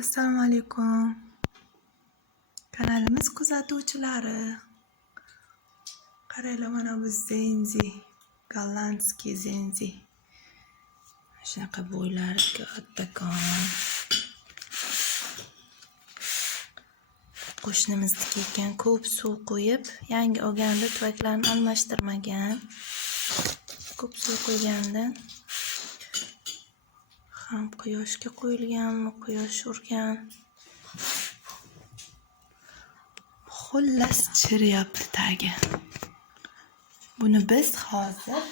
Assalomu alaykum. Kanalimiz kuzatuvchilari. Qaranglar, mana bu zenzi, gollandskiy zenzi. Shunaqa bo'ylari kattakon. Qo'shnimizniki ekan, ko'p suv qo'yib, yangi olganda tuvaklarni almashtirmagan. Ko'p suv qo'ygandan ham quyoshga qo'yilganmi, quyosh urgan. Xullas chiriyapti tagi. Buni biz hozir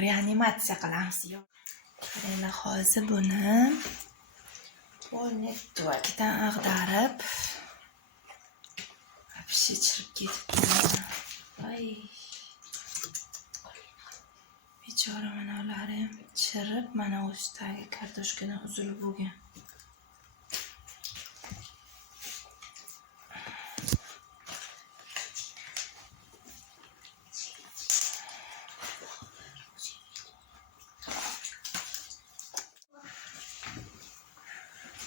reanimatsiya qilamiz. Qaranglar, hozir buni polnet tuvakidan ag'darib вообще chirib ketibdi. Ay. Bechora mana ular ham chirib, mana o'sha tagi kartoshkadan uzilib bo'lgan.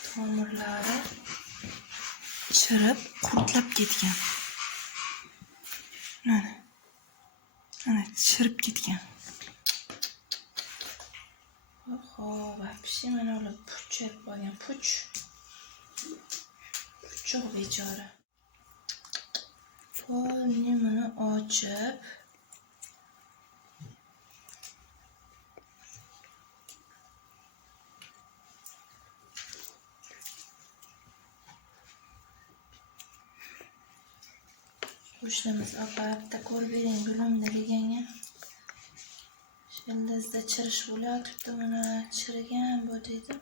Tomirlari chirib, qurtlab ketgan. Mana chirib ketgan. Oho, вообще mana ular puchib qolgan, puchuq bechora. Polni buni ochib qo'shnimiz opamda ko'rib bering gulimni deganga. Shildizda chirish bo'lyapti, mana chirigan bu dedi.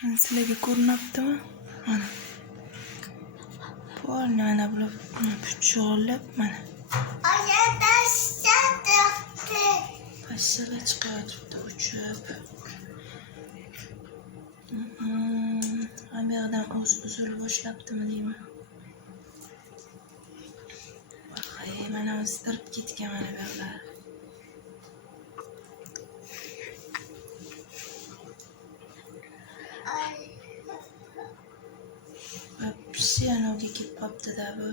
Mana sizlarga ko'rinaptimi? Mana. Polni mana bular puchug'lab mana. Pashshalar chiqayotibdi uchib. Bu yerdan uzilib boshlabdimi deyman. Mana o'stirib ketgan mana bu yerlar. Вообще anoga ketib qolibdi-da bu.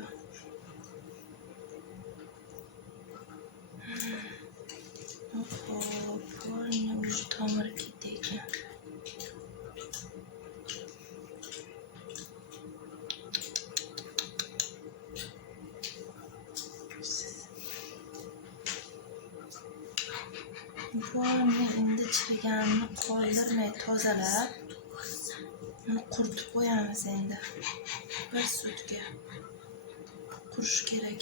Oho, polni уже tomiri ketdi ekan. Polni endi chiriganini qoldirmay tozalab, uni quritib qo'yamiz endi. Bir sutka qurish kerak.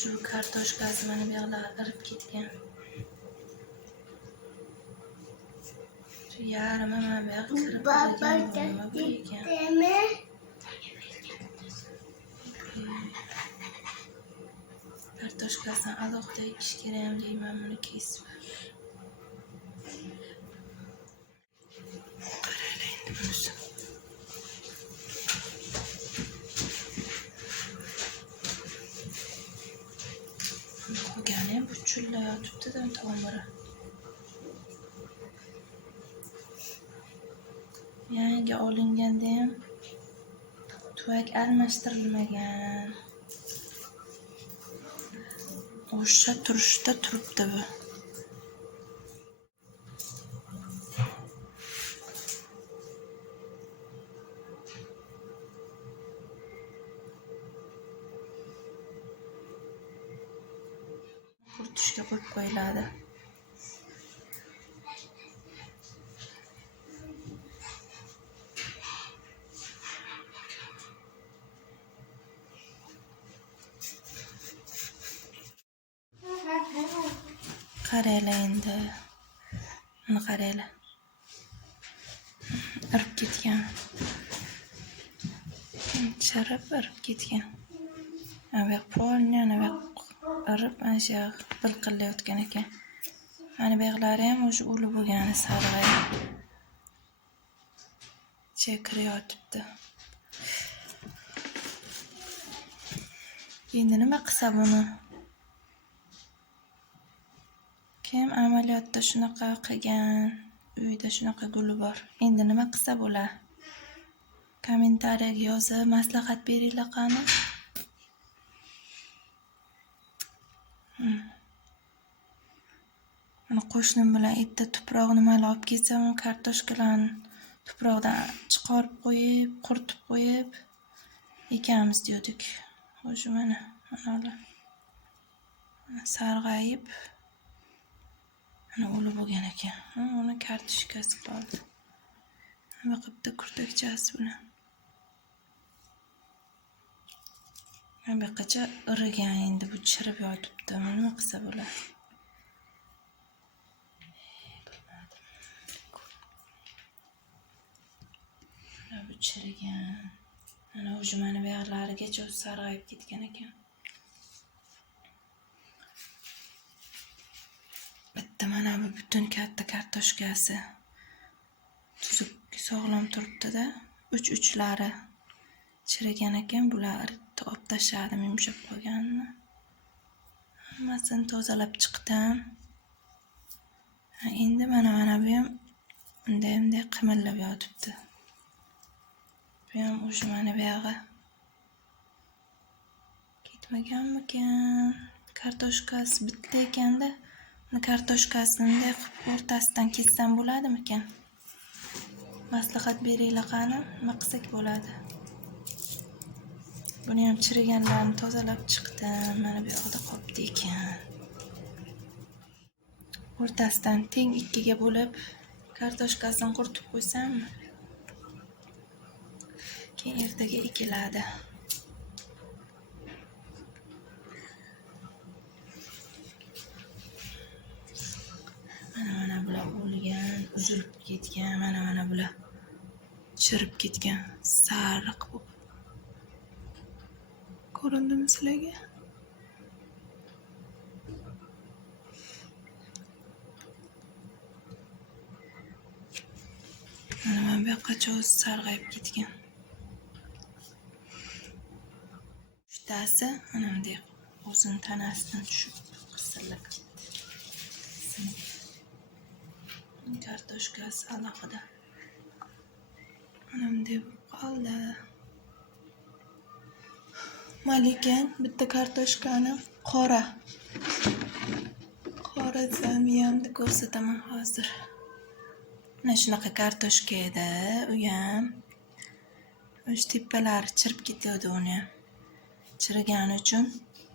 Shu kartoshkasi mana bu yerlar irib ketgan. Shu yarimi mana bu yerga kirib qolgan. Kartoshkasini alohida ekish kerak deyman buni kesib. Qaranglar endi bunisi. Qolgani ham buchillayotibdi-da tomiri. Yangi olinganda ham tuvak almashtirilmagan. O'sha turishda turibdi bu. Quritishga qo'yib qo'yiladi. Qaranglar endi. Buni qaranglar. Irib ketgan. Chirib irib ketgan. Ana bu polni ana bu irib ana shu bilqillayotgan ekan. Mana bu yoqlari ham o'sha o'lib bo'lgani sarg'ayib. ichiga kirayotibdi. Endi nima qilsa buni? Kim amaliyotda shunaqa qilgan? Uyda shunaqa guli bor. Endi nima qilsa bo'lar? Kommentariyaga yozib maslahat beringlar qani. Mana qo'shnim bilan erta tuproqni mana olib kelsam, kartoshkalarni tuproqdan chiqarib qo'yib, quritib qo'yib ekamiz dedik. O'sha mana ular sarg'ayib mana o'lib bo'lgan ekan. Uni kartoshkasi qoldi. Nima qilibdi kurtakchasi bilan. Mana bu qacha irigan, endi bu chirib yotibdi. Nima qilsa bo'lar? Mana bu chirigan. Mana o'sha mana bu yoqlarigacha sarg'ayib ketgan ekan. Bitta mana bu butun katta kartoshkasi tuzuk sog'lom turibdi-da, uch-uchlari chirigan ekan. Bularni olib tashladim, yumshab qolganini. Hammasini tozalab chiqdim. Endi mana bu ham unday qimillab yotibdi. Bu ham o'sha mana bu yog'i ketmaganmikan? Kartoshkasi bitta ekanda, kartoshkasini bunday qilib o'rtasidan kessam bo'ladimikan? Maslahat beringlar qani, nima qilsak bo'ladi? Buni ham chiriganlarni tozalab chiqdim. Mana bu yoqda qolibdi ekan. O'rtasidan teng ikkiga bo'lib kartoshkasini quritib qo'ysammi? Keyin ertaga ekiladi. Mana bular o'lgan, uzilib ketgan, mana bular chirib ketgan, sariq bo'lib. Ko'rindimi sizlarga? Mana bu yoqqacha o'zi sarg'ayib ketgan. Uchtasi mana bunday o'zini tanasidan tushib qisillab ketdi. Kartoshkasi alohida. Mana bunday bo'lib qoldi. Malikan bitta kartoshkani qora zamiyamni ko'rsataman hozir. Mana shunaqa kartoshka edi, u ham. O'sha tepalari chirib ketdi uni ham. Chirigani uchun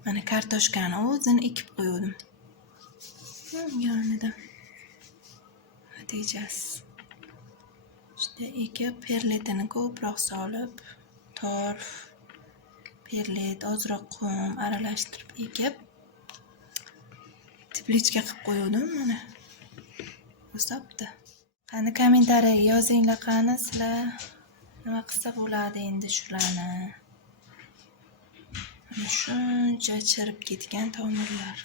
mana kartoshkani o'zini ekib qo'ydim. Yonida. Natijasi. Shunday ekib, perletini ko'proq solib, torf, perlet, ozroq qum aralashtirib ekib, teplичка qilib qo'ydim mana. O'sabdi. Qani kommentariyaga yozinglar qani sizlar nima qilsa bo'ladi endi shularni. Mana shuncha chirib ketgan tomirlar.